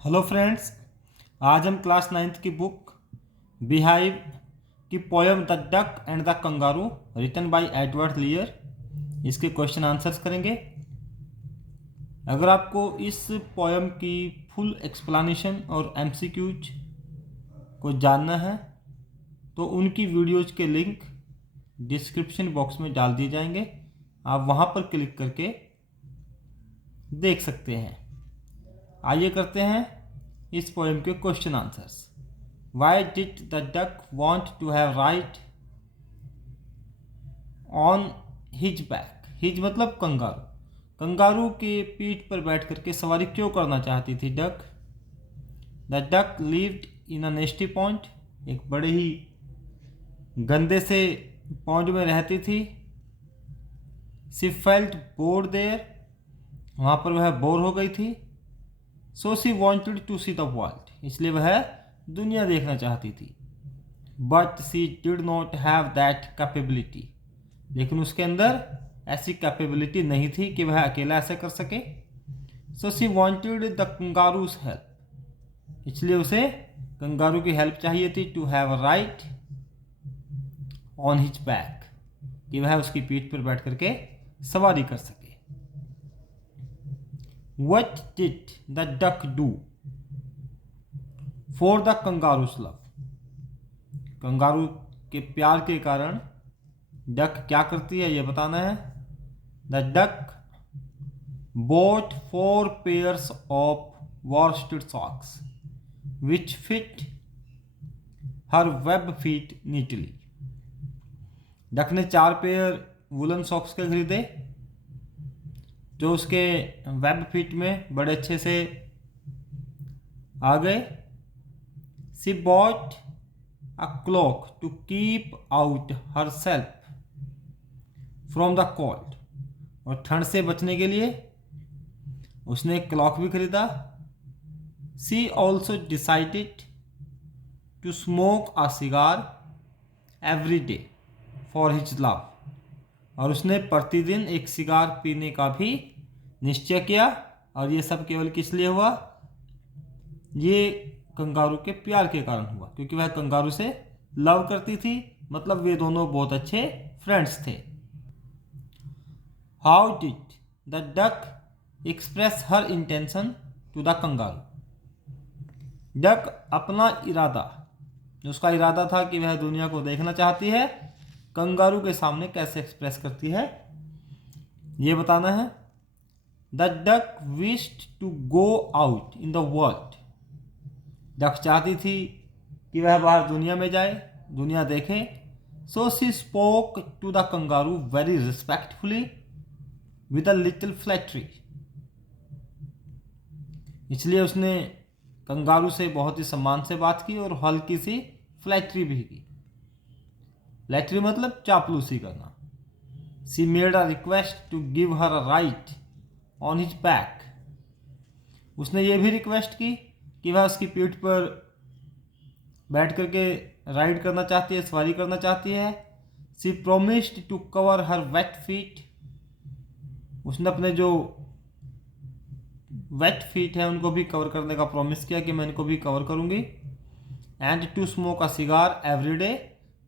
Hello friends, आज हम class 9th की बुक बिहाइव की poem the duck and the kangaroo written by Edward Lear इसके question answers करेंगे। अगर आपको इस पोयम की फुल एक्सप्लेनेशन और एमसीक्यूज को जानना है तो उनकी वीडियोज के लिंक डिस्क्रिप्शन बॉक्स में डाल दिए जाएंगे। आप वहाँ पर क्लिक करके देख सकते हैं। आइए करते हैं इस पोएम के question answers. Why did the duck want to have ride on his back. His मतलब कंगारू। कंगारू के पीठ पर बैठ करके सवारी क्यों करना चाहती थी duck. The duck lived in a नेस्टी point, एक बड़े ही गंदे से पॉइंट में रहती थी। शी फेल्ट बोर्ड देयर, वहाँ पर वह बोर हो गई थी। So she wanted to see the world, इसलिए वह दुनिया देखना चाहती थी। But she did not have that capability, लेकिन उसके अंदर ऐसी कैपेबिलिटी नहीं थी कि वह अकेला ऐसे कर सके। So she wanted the kangaroo's help, इसलिए उसे कंगारू की हेल्प चाहिए थी। To have a ride on his back, कि वह उसकी पीठ पर बैठ करके सवारी कर सके। What did the duck do for the kangaroo's love? Kangaroo के प्यार के कारण डक क्या करती है ये बताना है। The duck bought 4 pairs of worsted socks which fit her web feet neatly. Duck ने 4 पेयर वुलन सॉक्स के खरीदे जो उसके वेब फिट में बड़े अच्छे से आ गए। She bought a clock to keep out herself from the cold, और ठंड से बचने के लिए उसने एक क्लॉक भी खरीदा। She also decided to smoke a cigar every day for his love, और उसने प्रतिदिन एक सिगार पीने का भी निश्चय किया। और ये सब केवल किस लिए हुआ, ये कंगारू के प्यार के कारण हुआ, क्योंकि वह कंगारू से लव करती थी, मतलब वे दोनों बहुत अच्छे फ्रेंड्स थे। How did the duck express her intention to the kangaroo. Duck अपना इरादा, उसका इरादा था कि वह दुनिया को देखना चाहती है, कंगारू के सामने कैसे एक्सप्रेस करती है ये बताना है। The duck wished to go out in the world, duck चाहती थी कि वह बाहर दुनिया में जाए, दुनिया देखे। So she spoke to the kangaroo very respectfully with a little flattery, इसलिए उसने कंगारू से बहुत ही सम्मान से बात की और हल्की सी फ्लैटरी भी की। फ्लैटरी मतलब चापलूसी करना। She made a request to give her a ride on his back, उसने ये भी रिक्वेस्ट की कि वह उसकी पीठ पर बैठ करके राइड करना चाहती है, सवारी करना चाहती है। She promised to cover her wet feet, उसने अपने जो वेट फीट हैं उनको भी कवर करने का प्रॉमिस किया कि मैं इनको भी कवर करूंगी। And to smoke a cigar every day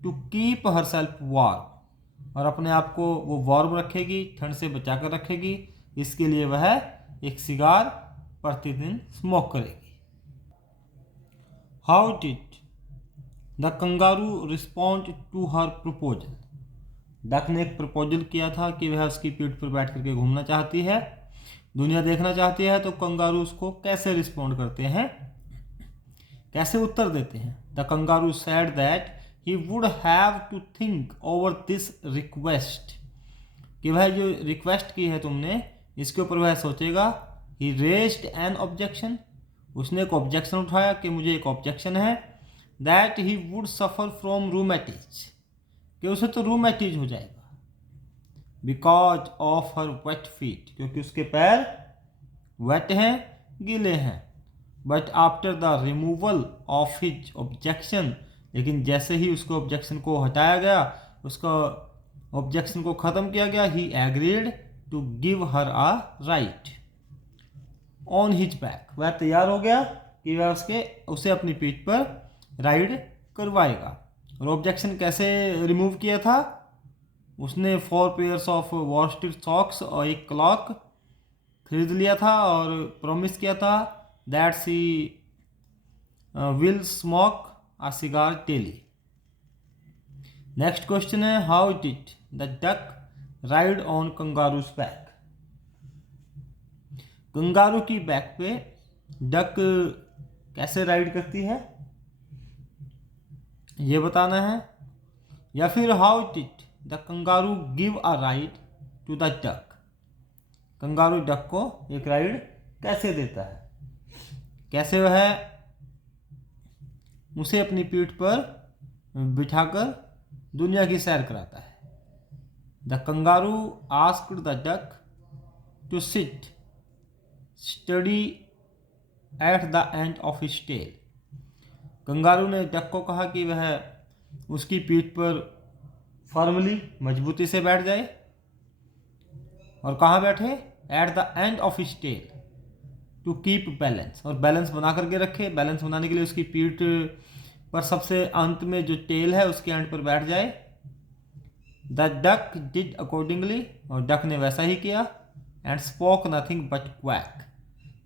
to keep herself warm, और अपने आप को वो वार्म रखेगी, ठंड से बचा कर रखेगी, इसके लिए वह एक सिगार प्रतिदिन स्मोक करेगी। How did the kangaroo respond to her proposal. Duck ने एक प्रपोजल किया था कि वह उसकी पीठ पर बैठ करके घूमना चाहती है, दुनिया देखना चाहती है, तो कंगारू उसको कैसे रिस्पॉन्ड करते हैं, कैसे उत्तर देते हैं। The kangaroo said that he would have to think over this request, कि वह जो रिक्वेस्ट की है तुमने इसके ऊपर वह सोचेगा। ही रेज्ड एन ऑब्जेक्शन, उसने एक ऑब्जेक्शन उठाया कि मुझे एक ऑब्जेक्शन है। That he would suffer from rheumatism, कि उसे तो रूमेटिज हो जाएगा। Because of her wet feet, क्योंकि उसके पैर वेट हैं, गीले हैं। But after the removal of his objection, लेकिन जैसे ही उसको ऑब्जेक्शन को हटाया गया, उसका ऑब्जेक्शन को ख़त्म किया गया, he agreed to give her a ride on his back, वह तैयार हो गया कि वह उसे अपनी पीठ पर राइड करवाएगा। और ऑब्जेक्शन कैसे रिमूव किया था? उसने 4 पेयर्स ऑफ वॉस्टेड सॉक्स और एक क्लॉक खरीद लिया था और प्रॉमिस किया था that she will smoke a cigar daily. Next question है, how did the duck ride on kangaroo's back? Kangaroo की बैक पे डक कैसे राइड करती है ये बताना है। या फिर how did the kangaroo give a ride to the duck? Kangaroo duck को एक राइड कैसे देता है, कैसे वह उसे अपनी पीठ पर बिठाकर दुनिया की सैर कराता है। The kangaroo asked the duck to sit steady at the end of his tail. Kangaroo ने डक को कहा कि वह उसकी पीठ पर फर्मली मजबूती से बैठ जाए। और कहाँ बैठे? At the end of his tail to keep balance, और बैलेंस बना करके रखे। बैलेंस बनाने के लिए उसकी पीठ पर सबसे अंत में जो टेल है उसके एंड पर बैठ जाए। द डक डिड अकॉर्डिंगली, और डक ने वैसा ही किया। And spoke nothing but quack,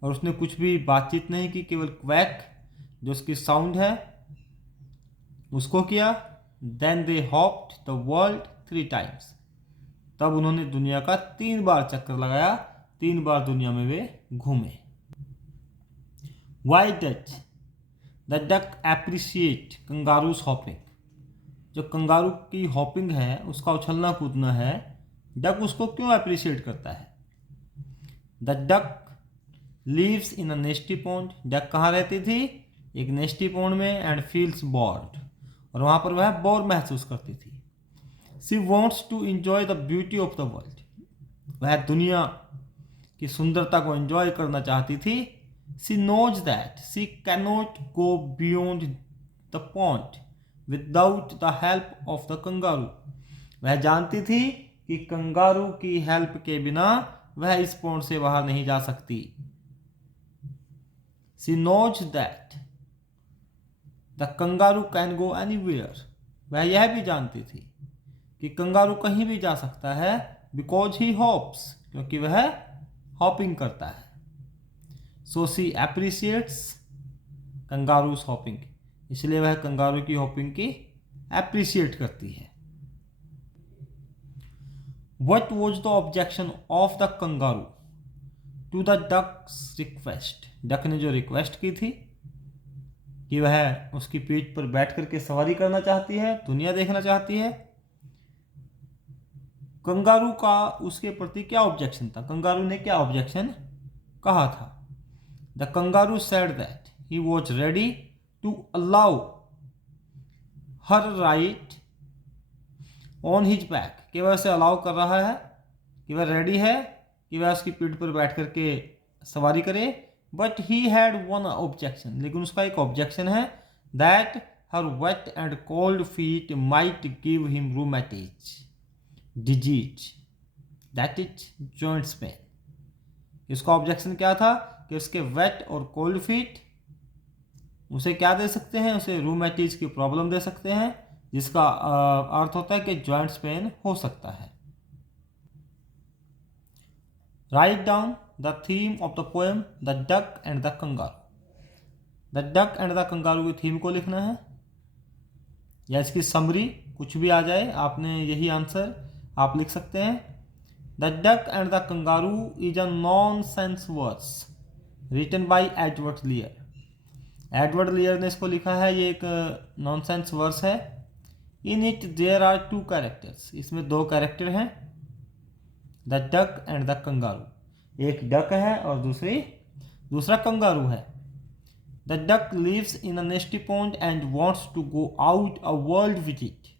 और उसने कुछ भी बातचीत नहीं की, केवल क्वैक जो उसकी साउंड है उसको किया। Then they hopped the world 3 times, तब उन्होंने दुनिया का 3 बार चक्कर लगाया, 3 बार दुनिया में वे घूमे। Why does the duck appreciate kangaroo's hopping? जो कंगारू की हॉपिंग है, उसका उछलना कूदना है, डक उसको क्यों अप्रिशिएट करता है? The duck lives in a nasty pond, duck कहाँ रहती थी? एक नेस्टी पॉन्ड में। एंड फील्स बोर्ड, और वहाँ पर वह बोर महसूस करती थी। She wants to enjoy the beauty of the world, वह दुनिया की सुंदरता को एंजॉय करना चाहती थी। She knows that she cannot go beyond the pond without the help of the kangaroo, वह जानती थी कि कंगारू की हेल्प के बिना वह इस पॉन्ड से बाहर नहीं जा सकती। She knows that the kangaroo can go anywhere, वह यह भी जानती थी कि कंगारू कहीं भी जा सकता है। बिकॉज ही हॉप्स, क्योंकि वह हॉपिंग करता है। So she appreciates kangaroos hopping, इसलिए वह कंगारू की हॉपिंग की एप्रिशिएट करती है। What was the objection of the kangaroo to the duck's request? Duck ने जो रिक्वेस्ट की थी कि वह उसकी पीठ पर बैठ करके सवारी करना चाहती है, दुनिया देखना चाहती है, कंगारू का उसके प्रति क्या ऑब्जेक्शन था? कंगारू ने क्या ऑब्जेक्शन कहा था? The kangaroo said that he was ready to allow her ride on his back, कि वह उसे अलाउ कर रहा है, कि वह रेडी है कि वह उसकी पीठ पर बैठ करके सवारी करे। But he had one objection, लेकिन उसका एक ऑब्जेक्शन है, that her wet and cold feet might give him rheumatism disease, that is joints pain. इसका ऑब्जेक्शन क्या था? कि उसके वेट और कोल्ड फीट उसे क्या दे सकते हैं? उसे रूमेटिज की प्रॉब्लम दे सकते हैं, जिसका अर्थ होता है कि जॉइंट्स पेन हो सकता है। Write down the theme of the poem the duck and the kangaroo. The duck and the kangaroo की थीम को लिखना है, या इसकी समरी कुछ भी आ जाए, आपने यही आंसर आप लिख सकते हैं। The duck and the kangaroo is a nonsense verse written by Edward Lear. Edward Lear ने इसको लिखा है, ये एक नॉनसेंस वर्स है। In it there are 2 characters, इसमें 2 कैरेक्टर हैं, the duck and the kangaroo. एक डक है और दूसरा कंगारू है। The duck lives in a nasty pond and wants to go out a world visit.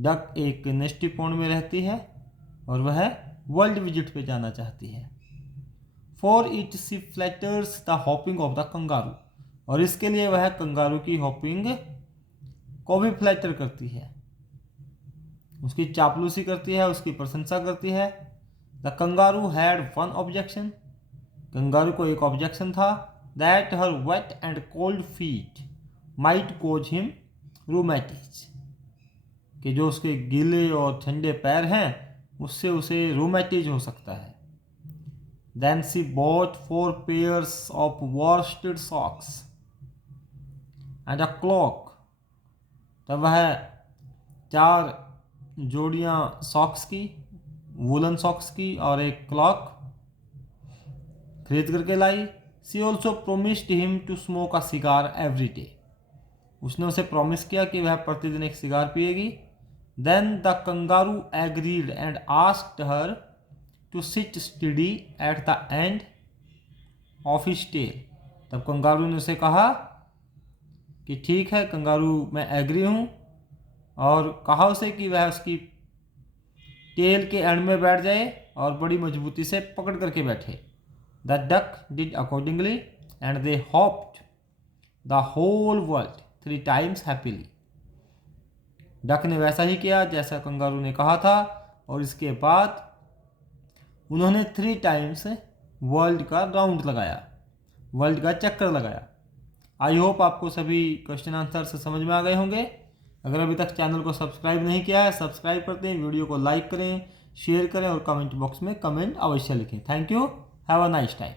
Duck एक nasty pond में रहती है और वह वर्ल्ड विजिट पे जाना चाहती है। For it she flatters the hopping of the kangaroo, और इसके लिए वह कंगारू की हॉपिंग को भी फ्लैटर करती है, उसकी चापलूसी करती है, उसकी प्रशंसा करती है। The kangaroo had one objection, kangaroo को एक ऑब्जेक्शन था that her wet and cold feet might cause him rheumatism, कि जो उसके गीले और ठंडे पैर हैं उससे उसे रूमेटिज हो सकता है। Then she bought 4 pairs of worsted socks and a clock, तब वह 4 जोड़ियाँ सॉक्स की, वुलन सॉक्स की और एक क्लॉक खरीद करके लाई। She also promised him to smoke a cigar every day, उसने उसे प्रॉमिस किया कि वह प्रतिदिन एक सिगार पिएगी। Then the kangaroo agreed and asked her to sit steady at the end of his tail, तब कंगारू ने उसे कहा कि ठीक है कंगारू, मैं एग्री हूँ, और कहा उसे कि वह उसकी टेल के एंड में बैठ जाए और बड़ी मजबूती से पकड़ करके बैठे। The duck did accordingly and they hopped the whole world 3 times happily, duck ने वैसा ही किया जैसा कंगारू ने कहा था, और इसके बाद उन्होंने 3 times वर्ल्ड का राउंड लगाया, वर्ल्ड का चक्कर लगाया। आई होप आपको सभी क्वेश्चन आंसर से समझ में आ गए होंगे। अगर अभी तक चैनल को सब्सक्राइब नहीं किया है, सब्सक्राइब करते हैं, वीडियो को लाइक करें, शेयर करें और कमेंट बॉक्स में कमेंट अवश्य लिखें। Thank you, have a nice time.